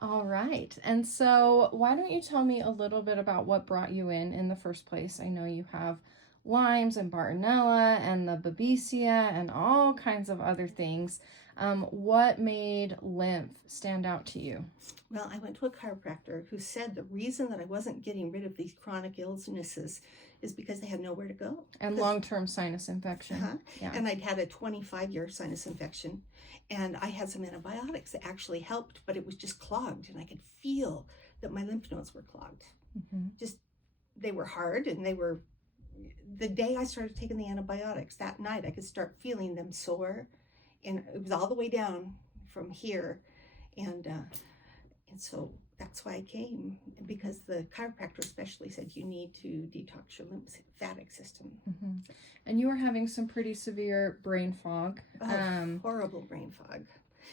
All right. And so, why don't you tell me a little bit about what brought you in the first place? I know you have Lyme's and Bartonella and the Babesia and all kinds of other things. What made lymph stand out to you? Well, I went to a chiropractor who said the reason that I wasn't getting rid of these chronic illnesses is because they had nowhere to go. And long-term sinus infection. Yeah. And I'd had a 25-year sinus infection, and I had some antibiotics that actually helped, but it was just clogged, and I could feel that my lymph nodes were clogged. Just, they were hard, and the day I started taking the antibiotics, that night I could start feeling them sore, and it was all the way down from here, and so that's why I came, because the chiropractor especially said you need to detox your lymphatic system. And you were having some pretty severe brain fog. Horrible brain fog.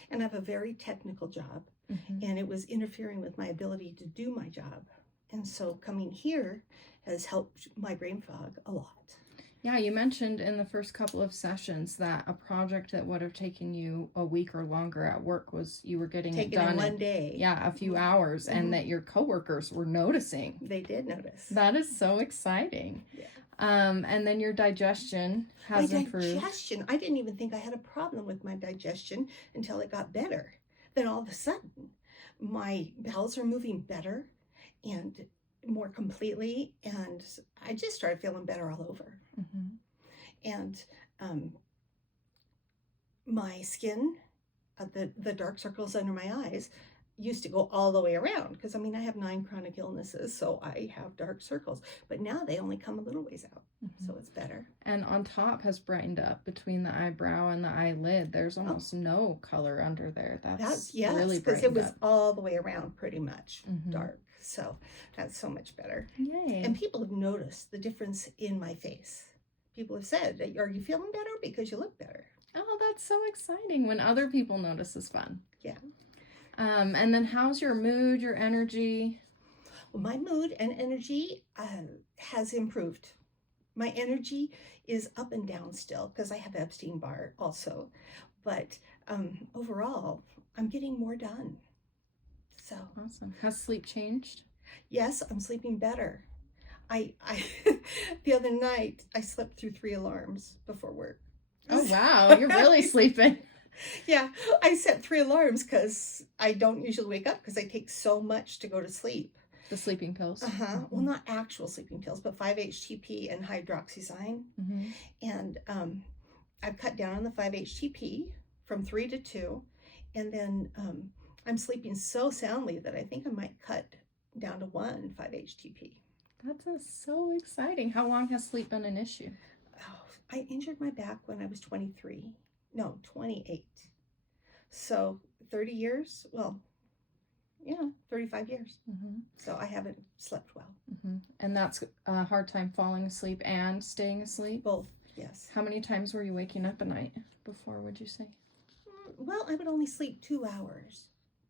And I have a very technical job, and it was interfering with my ability to do my job. And so coming here has helped my brain fog a lot. Yeah, you mentioned in the first couple of sessions that a project that would have taken you a week or longer at work was you were getting it done in one day. Yeah, a few hours, and that your coworkers were noticing. They did notice. That is so exciting. Yeah. And then your digestion has improved. My digestion, I didn't even think I had a problem with my digestion until it got better. Then all of a sudden, my bowels are moving better and more completely, and I just started feeling better all over. And my skin, the dark circles under my eyes used to go all the way around, because I have 9 chronic illnesses, so I have dark circles, but now they only come a little ways out. So it's better. And on top has brightened up between the eyebrow and the eyelid. There's almost no color under there. That's yes, really because it was up. all the way around pretty much dark. So that's so much better. Yay. And people have noticed the difference in my face. People have said, are you feeling better? Because you look better. Oh, that's so exciting. When other people notice is fun. Yeah. And then how's your mood, your energy? Well, my mood and energy has improved. My energy is up and down still because I have Epstein-Barr also. But overall, I'm getting more done. So awesome. Has sleep changed? Yes, I'm sleeping better. I the other night I slept through 3 alarms before work. Oh wow, you're really sleeping. Yeah, I set 3 alarms because I don't usually wake up because I take so much to go to sleep. The sleeping pills. Well, not actual sleeping pills, but 5-HTP and hydroxyzine. And I've cut down on the 5-HTP from 3 to 2, and then I'm sleeping so soundly that I think I might cut down to 1 5-HTP. That's so exciting. How long has sleep been an issue? Oh, I injured my back when I was 28. So 30 years, well, yeah, 35 years. So I haven't slept well. And that's a hard time falling asleep and staying asleep? Both, yes. How many times were you waking up a night before, would you say? Well, I would only sleep 2 hours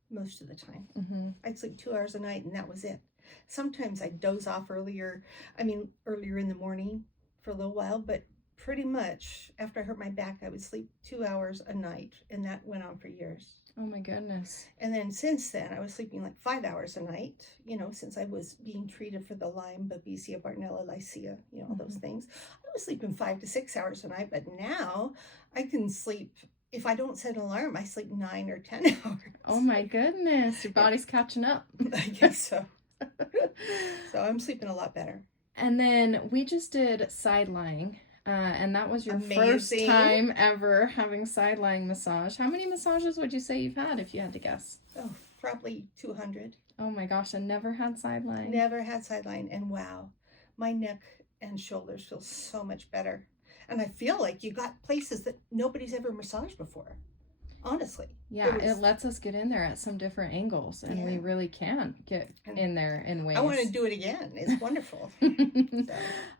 most of the time. I'd sleep 2 hours a night, and that was it. Sometimes I'd doze off earlier in the morning for a little while, but pretty much after I hurt my back, I would sleep 2 hours a night, and that went on for years. Oh my goodness. And then since then, I was sleeping like 5 hours a night, since I was being treated for the Lyme, Babesia, Bartonella, Lycia, all those things. I was sleeping 5 to 6 hours a night, but now I can sleep, if I don't set an alarm, I sleep 9 or 10 hours. Oh my goodness, your body's catching up. I guess so. So I'm sleeping a lot better. And then we just did side lying. And that was your Amazing. First time ever having side lying massage. How many massages would you say you've had, if you had to guess? Oh, probably 200. Oh my gosh, and never had side lying? Never had side lying, and wow, my neck and shoulders feel so much better. And I feel like you got places that nobody's ever massaged before. Honestly. Yeah, it lets us get in there at some different angles, and we really can get in there in ways. I want to do it again. It's wonderful.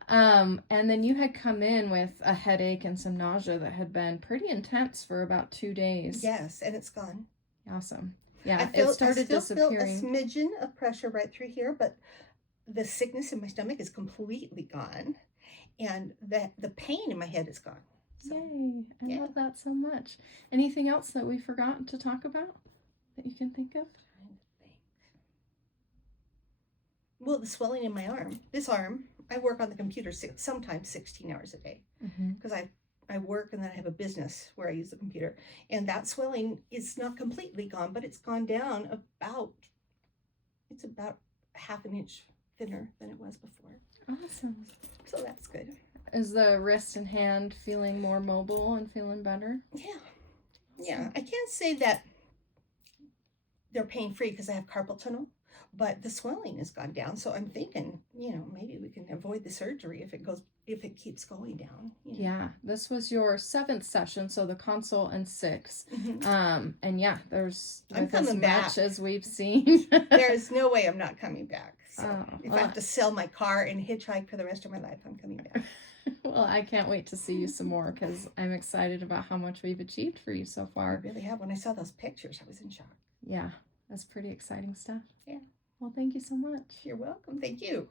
And then you had come in with a headache and some nausea that had been pretty intense for about 2 days. Yes, and it's gone. Awesome. Yeah, it started disappearing. I still feel a smidgen of pressure right through here, but the sickness in my stomach is completely gone, and the pain in my head is gone. So, yay, I love that so much. Anything else that we forgot to talk about that you can think of? I'm trying to think. Well, the swelling in my arm, this arm, I work on the computer sometimes 16 hours a day because I work and then I have a business where I use the computer. And that swelling is not completely gone, but it's gone down it's about half an inch thinner than it was before. Awesome. So that's good. Is the wrist and hand feeling more mobile and feeling better? Yeah. Yeah. I can't say that they're pain-free because I have carpal tunnel, but the swelling has gone down. So I'm thinking, maybe we can avoid the surgery if it keeps going down. Yeah, this was your 7th session, so the consult and 6. Mm-hmm. And yeah, there's I'm coming back. much as we've seen. There is no way I'm not coming back. So if well, I have to sell my car and hitchhike for the rest of my life, I'm coming back. Well, I can't wait to see you some more because I'm excited about how much we've achieved for you so far. I really have. When I saw those pictures, I was in shock. Yeah, that's pretty exciting stuff. Yeah. Well, thank you so much. You're welcome. Thank you.